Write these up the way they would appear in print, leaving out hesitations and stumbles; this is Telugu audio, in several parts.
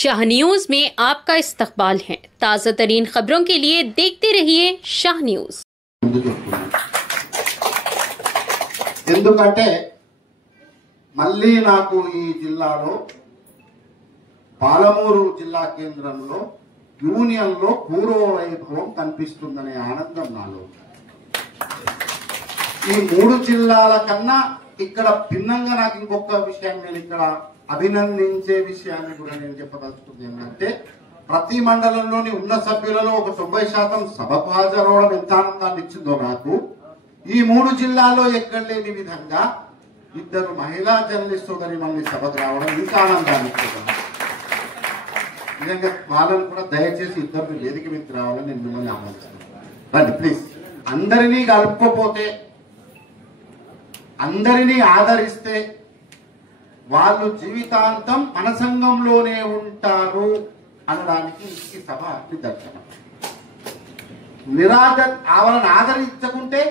शाह न्यूज में आपका इस्तकबाल है। ताज़ा तरीन खबरों के लिए देखते रहिए शाह न्यूज। ఎందుకంటే మళ్ళీ నాకు ఈ జిల్లాలో పాలమూరు జిల్లా కేంద్రంలో యూనియన్లో పూర్వ వైభవం కనిపిస్తుందనే ఆనందం నాలో. ఈ మూడు జిల్లాల కన్నా ఇక్కడ భిన్నంగా నాకు ఇంకొక విషయం నేను ఇక్కడ అభినందించే విషయాన్ని కూడా నేను చెప్పదలుచుకుంది ఏంటంటే, ప్రతి మండలంలోని ఉన్న సభ్యులలో ఒక 90% సభకు హాజరవడం ఎంత ఆనందాన్ని ఇచ్చిందో నాకు, ఈ మూడు జిల్లాలో ఎక్కడ లేని విధంగా ఇద్దరు మహిళా జర్నలిస్ట్ సోదరి మళ్ళీ సభకు రావడం ఇంకా ఆనందాన్ని ఇస్తుంది. నిజంగా వాళ్ళని కూడా దయచేసి ఇద్దరు వేదిక మీద రావాలని నేను మిమ్మల్ని ఆహ్వానిస్తున్నాను. రండి ప్లీజ్. అందరినీ కలుపుకోపోతే, అందరినీ ఆదరిస్తే వాళ్ళు జీవితాంతం మన సంఘంలోనే ఉంటారు అనడానికి ఈ సభ నిదర్శనం. వాళ్ళని ఆదరించకుంటే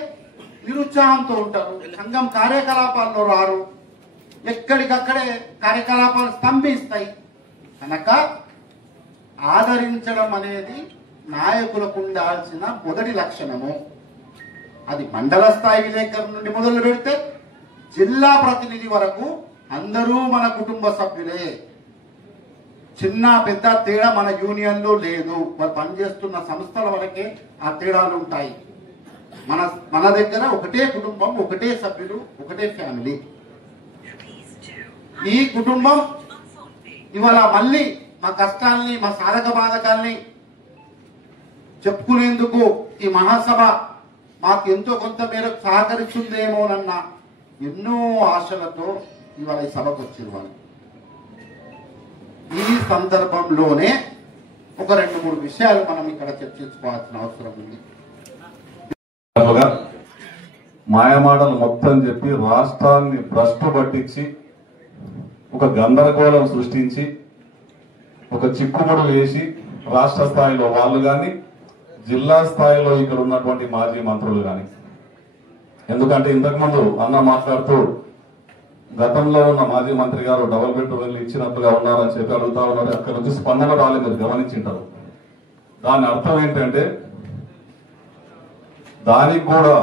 నిరుత్సాహంతో ఉంటారు, సంఘం కార్యకలాపాల్లో రారు, ఎక్కడికక్కడే కార్యకలాపాలు స్తంభిస్తాయి. కనుక ఆదరించడం అనేది నాయకులకు ఉండాల్సిన మొదటి లక్షణము. అది మండల స్థాయి విలేకరు నుండి మొదలు పెడితే జిల్లా ప్రతినిధి వరకు అందరూ మన కుటుంబ సభ్యులే. చిన్న పెద్ద తేడా మన యూనియన్లో లేదు. వాళ్ళు పనిచేస్తున్న సంస్థల వరకే ఆ తేడాలు ఉంటాయి. మన దగ్గర ఒకటే కుటుంబం, ఒకటే సభ్యులు, ఒకటే ఫ్యామిలీ. ఈ కుటుంబం ఇవాళ మళ్ళీ మా కష్టాల్ని, మా సాధక బాధకాల్ని చెప్పుకునేందుకు ఈ మహాసభ మాకు ఎంతో కొంత మేరకు సహకరిస్తుందేమోనన్న ఎన్నో ఆశలతో ఇవాళ ఈ సభకు వచ్చారు వాళ్ళు. ఈ సందర్భంలోనే ఒక 2-3 విషయాలు మనం ఇక్కడ చర్చించుకోవాల్సిన అవసరం ఉంది. మాయమాటలు మొత్తం చెప్పి రాష్ట్రాన్ని భ్రష్టు పట్టించి ఒక గందరగోళం సృష్టించి ఒక చిక్కుముడు వేసి రాష్ట్ర స్థాయిలో వాళ్ళు కానీ, జిల్లా స్థాయిలో ఇక్కడ ఉన్నటువంటి మాజీ మంత్రులు కానీ. ఎందుకంటే ఇంతకుముందు అన్న మాట్లాడుతూ గతంలో ఉన్న మాజీ మంత్రి గారు డబుల్ బెడ్రూమ్ ఇచ్చినట్టుగా ఉన్నారని చెప్పి అడుగుతా ఉన్నారు. అక్కడ నుంచి స్పందన రాలేదు, మీరు గమనించింటారు. దాని అర్థం ఏంటంటే, దానికి కూడా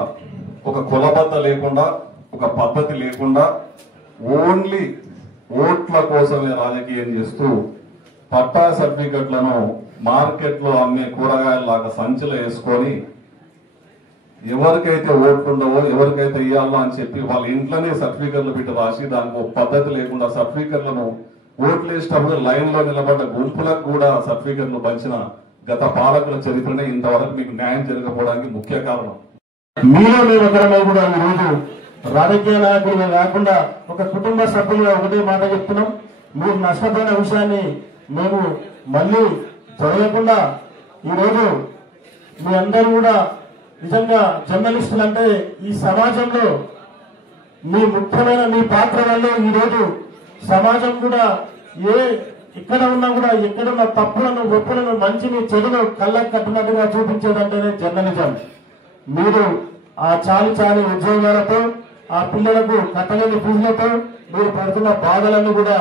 ఒక కులబద్ధ లేకుండా, ఒక పద్ధతి లేకుండా ఓన్లీ ఓట్ల కోసమే రాజకీయం చేస్తూ పట్టా సర్టిఫికెట్లను మార్కెట్లో అమ్మే కూరగాయలలాగా సంచిలో వేసుకొని ఎవరికైతే ఓట్లుండవో, ఎవరికైతే ఇవ్వాలో అని చెప్పి వాళ్ళ ఇంట్లోనే సర్టిఫికెట్లు పెట్టి రాసి దానికి ఒక పద్ధతి లేకుండా సర్టిఫికెట్లను ఓట్లు వేసేటప్పుడు లైన్ లో నిలబడ్డ గుంపులకు కూడా సర్టిఫికెట్లు పంచిన గత పాలకుల చరిత్రనే ఇంతవరకు మీకు న్యాయం జరగకపోవడానికి ముఖ్య కారణం. మీలో మేమొకరమై కూడా ఈరోజు రాజకీయ నాయకులుగా కాకుండా ఒక కుటుంబ సభ్యులుగా ఒకటే మాట చెప్తున్నాం. మీరు నష్టపోయిన విషయాన్ని మేము మళ్ళీ జరగకుండా ఈరోజు మీ అందరూ కూడా నిజంగా జర్నలిస్టులు అంటే ఈ సమాజంలో మీ ముఖ్యమైన మీ పాత్ర వల్ల ఈరోజు సమాజం కూడా ఎక్కడ ఉన్నా కూడా ఎక్కడున్న తప్పులను, ఒప్పులను, మంచిని, చెడును కళ్ళకు కట్టినట్టుగా చూపించేదంటేనే జర్నలిజం. మీరు ఆ చాలి ఉద్యోగాలతో, ఆ పిల్లలకు కట్టలేని ఫీజులతో మీరు పడుతున్న బాధలన్నీ కూడా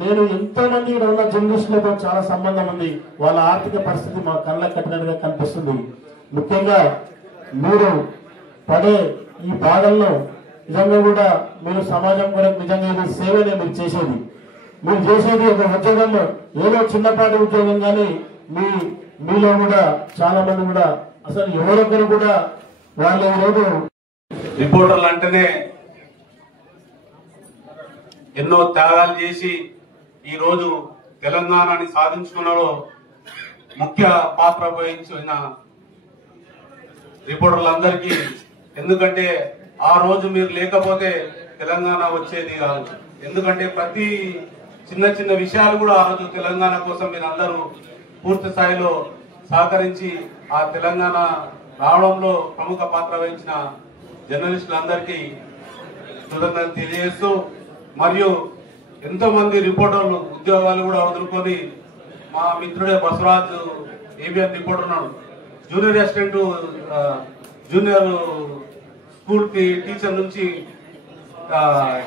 నేను ఎంతో మంది ఇక్కడ ఉన్న జర్నలిస్టులతో చాలా సంబంధం ఉంది. వాళ్ళ ఆర్థిక పరిస్థితి మా కళ్ళకు కట్టినట్టుగా కనిపిస్తుంది. ముఖ్యంగా మీరు పడే ఈ బాధలను నిజంగా కూడా మీరు సమాజం కొరకు నిజంగా ఇది సేవనే మీరు చేసేది. మీరు చేసేది ఒక ఉద్యోగం, ఏదో చిన్నపాటి ఉద్యోగం, కానీ మీలో కూడా చాలా మంది కూడా అసలు ఎవరొకరు కూడా వాళ్ళు ఈరోజు రిపోర్టర్లు అంటేనే ఎన్నో త్యాగాలు చేసి ఈ రోజు తెలంగాణని సాధించుకున్నలో ముఖ్య పాత్ర వహించిన రిపోర్టర్లందరికీ, ఎందుకంటే ఆ రోజు మీరు లేకపోతే తెలంగాణ వచ్చేది కాదు. ఎందుకంటే ప్రతి చిన్న విషయాలు కూడా ఆ రోజు తెలంగాణ కోసం మీరు అందరూ పూర్తి స్థాయిలో సహకరించి ఆ తెలంగాణ రావడంలో ప్రముఖ పాత్ర వహించిన జర్నలిస్టులందరికీ కృతజ్ఞతలు తెలియజేస్తూ, మరియు ఎంతో మంది రిపోర్టర్లు ఉద్యోగాలు కూడా వదులుకొని, మా మిత్రుడే బసవరాజు ఏబిఎన్ రిపోర్టర్ ఉన్నాడు, junior assistant, junior school teacher నుంచి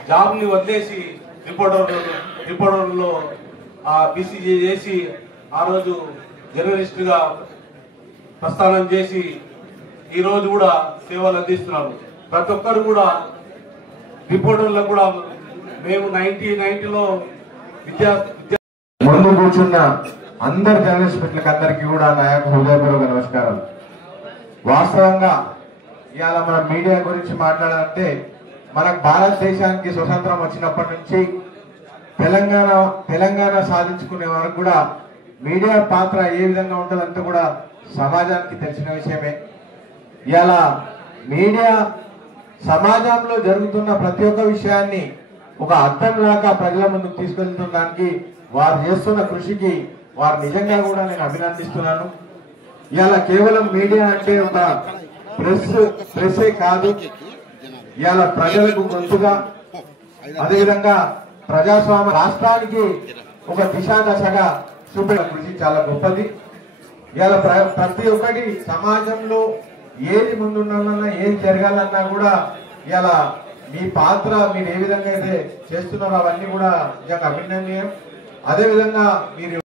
జాబ్ ని వదిలేసి రిపోర్టర్లో ఆ బీసీజీ చేసి ఆ రోజు జర్నలిస్ట్ గా ప్రస్థానం చేసి ఈ రోజు కూడా సేవలు అందిస్తున్నారు. ప్రతి ఒక్కరు కూడా రిపోర్టర్లకు కూడా మేము 1990లో ముందు కూర్చున్న అందరు జర్నలిస్ట్ మిత్రులకు అందరికీ కూడా నా యొక్క హృదయపూర్వక నమస్కారాలు. వాస్తవంగా ఇవాళ మన మీడియా గురించి మాట్లాడాలంటే మనకు భారతదేశానికి స్వతంత్రం వచ్చినప్పటి నుంచి తెలంగాణ సాధించుకునే వరకు కూడా మీడియా పాత్ర ఏ విధంగా ఉంటుందంటే కూడా సమాజానికి తెలిసిన విషయమే. ఇవాళ మీడియా సమాజంలో జరుగుతున్న ప్రతి ఒక్క విషయాన్ని ఒక అర్థంలాగా ప్రజల ముందుకు తీసుకెళ్తుందానికి వారు చేస్తున్న కృషికి వారు నిజంగా కూడా నేను అభినందిస్తున్నాను. ఇవాళ కేవలం మీడియా అంటే ఒక ప్రెస్సే కాదు, ఇవాళ ప్రజలకు గొంతుగా, అదేవిధంగా ప్రజాస్వామ్య రాష్ట్రానికి ఒక దిశాదశగా చూపే కృషి చాలా గొప్పది. ఇవాళ ప్రతి ఒక్కటి సమాజంలో ఏది ముందుండాలన్నా ఏది జరగాలన్నా కూడా ఇవాళ మీ పాత్ర మీరు ఏ విధంగా అయితే చేస్తున్నారో అవన్నీ కూడా నిజంగా అభినందనీయం. అదేవిధంగా మీరు